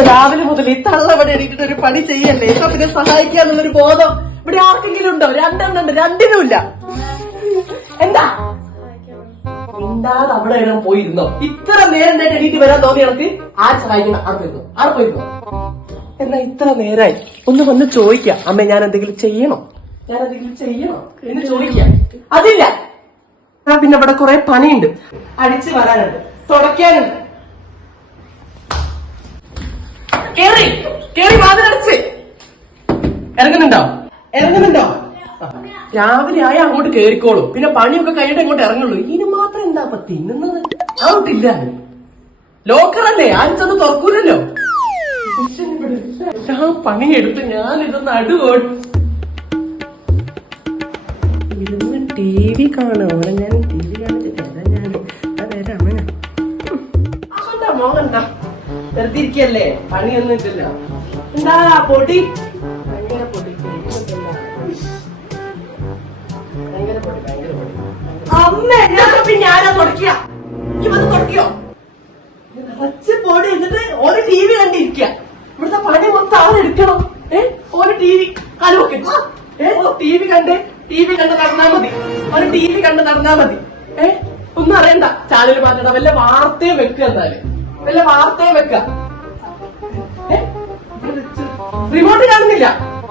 രാവിലെ മുതൽ ഈ തള്ള ഇവിടെ എണീറ്റിട്ട് ഒരു പണി ചെയ്യല്ലേ? ഇപ്പൊ പിന്നെ സഹായിക്കാന്നുള്ളൊരു ബോധം ഇവിടെ ആർക്കെങ്കിലും ഉണ്ടോ? രണ്ടെണ്ണം ഉണ്ട്. രണ്ടിനുമില്ല എന്താ? മിണ്ടാതെ അവിടെ എല്ലാം പോയിരുന്നോ? ഇത്ര നേരം നേരം എണീറ്റ് വരാൻ തോന്നി എനിക്ക് ആര് സഹായിക്കണം? ആടെ പോയിരുന്നു എന്നാ ഇത്ര നേരായി. ഒന്ന് വന്ന് ചോദിക്കാം. അമ്മ ഞാൻ എന്തെങ്കിലും ചെയ്യണോ? ഞാൻ എന്തെങ്കിലും ചെയ്യണോ? എന്ന് ചോദിക്കാം. അതില്ല. ആ പിന്നെ ഇവിടെ കുറെ പണിയുണ്ട്. അടിച്ചു വരാനുണ്ട്. തുടയ്ക്കാനുണ്ട്. കേറി കേറി വാതിലടച്ച്. ഇറങ്ങുന്നുണ്ടോ? ഇറങ്ങുന്നുണ്ടോ? രാവിലെ ആയ അങ്ങോട്ട് കേറിക്കോളൂ. പിന്നെ പണിയൊക്കെ കഴിഞ്ഞിട്ട് ഇങ്ങോട്ട് ഇറങ്ങുള്ളൂ. ഇതിന് മാത്രം എന്താ അപ്പൊ തിന്നുന്നത്? ഔട്ടില്ല ലോക്കറല്ലേ? ആരും ചെന്ന് തുറക്കൂലല്ലോ. ഞാൻ പണിയെടുത്ത് ഞാൻ ഇതൊന്ന് ഇരുന്ന് ടി വി കാണും. ഞാൻ ഇരിക്കല്ലേ? പണിയൊന്നും ഇല്ലല്ലോ. എന്താ പൊടി? ഭയങ്കര പൊടി. ഭയങ്കര പൊടി ഭയങ്കര പൊടി. അമ്മ ഞാൻ പിന്നെ ആരാ തുടക്കിയ ഈ വന്ന് തുടക്കിയോ നിറച്ച് പൊടി എന്നിട്ട് ഓരോ ടി വി കണ്ടിരിക്കുക. ഇവിടുത്തെ പണി മൊത്തം ആരെടുക്കണം ഏ? ഓരോ ടി വി ആലോക്ക് ഏ? ടി വി കണ്ട് ടി വി കണ്ട് നടന്നാ മതി. ഒരു ടി വി കണ്ട് നടന്നാ മതി. ഏ? ഒന്നും അറിയണ്ട. ചാനൽ മാറ്റണ്ട. വല്ല വാർത്തയും വെക്കുക എന്നാൽ. വല്ല വാർത്തയും വെക്ക. ഏ? ഇവിടെ വെച്ച്. റിമോട്ട് കാണുന്നില്ല.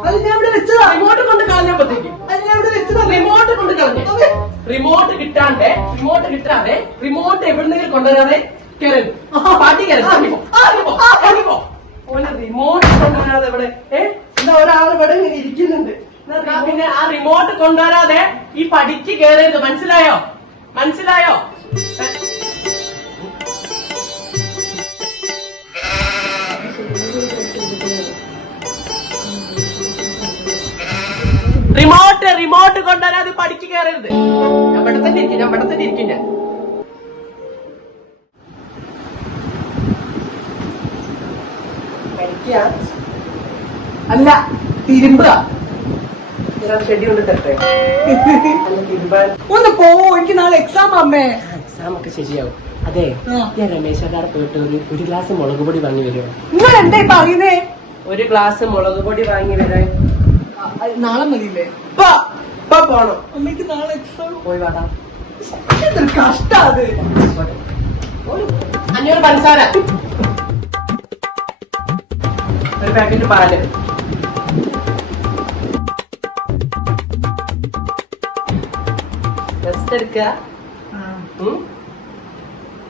അത് ഞാൻ ഇവിടെ വെച്ചതാ. റിമോട്ട് കൊണ്ട് കളഞ്ഞപ്പോഴത്തേക്ക് അത് ഞാൻ ഇവിടെ വെച്ചതാ. റിമോട്ട് കൊണ്ട് കളഞ്ഞു. റിമോട്ട് കിട്ടാണ്ട് റിമോട്ട് കിട്ടാതെ റിമോട്ട് എവിടുന്നെങ്കിലും കൊണ്ടുവരാതെ കയറുന്നു പാട്ടി കയറുന്നു റിമോട്ട് കൊണ്ടുവരാതെ ഇവിടെ ഏഹ് എന്താ ഒരാൾ ഇവിടെ ഇരിക്കുന്നുണ്ട്. പിന്നെ ആ റിമോട്ട് കൊണ്ടുവരാതെ ഈ പടിക്ക് കയറരുത് മനസ്സിലായോ? മനസ്സിലായോ? റിമോട്ട് കൊണ്ടുവരാ കൊണ്ടുവരാതെ പഠിക്ക് കയറരുത്. ഞാൻ ഇവിടെ തന്നെ ഇരിക്കും ഞാൻ ഇവിടെ തന്നെ ഇരിക്കും ഞാൻ. പഠിക്കുക? അല്ല തിരുമ്പുക. ഷെഡ്യൂൾ തരട്ടെ. ഒന്ന് പോ എനിക്ക് നാളെ എക്സാം അമ്മേ. എക്സാം ഒക്കെ ശരിയാവും. അതെ ഞാൻ രമേശക്കാരെ പോയിട്ട് ഒരു ഒരു ഗ്ലാസ് മുളക് പൊടി വാങ്ങി വരുമോ നിങ്ങൾ എന്താ പറയുന്നേ ഒരു ഗ്ലാസ് മുളക് പൊടി വാങ്ങി വരാൻ അത് നാളെ മതിയില്ലേ? പോണം. അമ്മയ്ക്ക് നാളെ എക്സാം പോയി വാടാ. എന്തൊരു കഷ്ട അത്. അഞ്ഞൂറ് പഞ്ചസാര. ഒരു പാക്കറ്റ് പാൽ. റെസ്റ്റ് എടുക്കുക.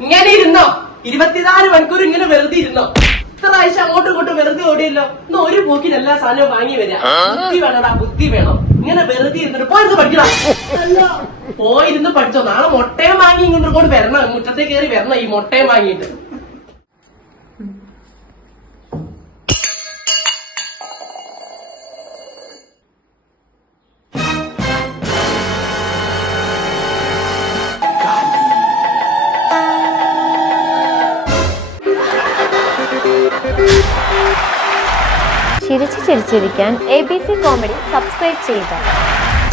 ഇങ്ങനെ ഇരുന്നോ? ഇരുപത്തിനാല് മണിക്കൂർ ഇങ്ങനെ വെറുതെ ഇരുന്നോ? ഇത്ര ആഴ്ച അങ്ങോട്ടും ഇങ്ങോട്ടും വെറുതെ ഓടിയല്ലോ. ഇന്ന് ഒരു പോക്കിന് എല്ലാ സാധനവും വാങ്ങി വരാ. ബുദ്ധി വേണടാ ബുദ്ധി വേണം. ഇങ്ങനെ വെറുതെ ഇരുന്നിട്ട് പോയിരുന്ന് പഠിക്കണം. അല്ല. പോയിരുന്ന് പഠിച്ചോ. നാളെ മുട്ടയും വാങ്ങി ഇങ്ങോട്ട് കൊണ്ട് വരണം. മുറ്റത്തെ കയറി വരണം ഈ മുട്ടയും വാങ്ങിയിട്ട്. ചിരിച്ചു ചിരിച്ചിരിക്കാൻ A B C comedy subscribe ചെയ്യുക.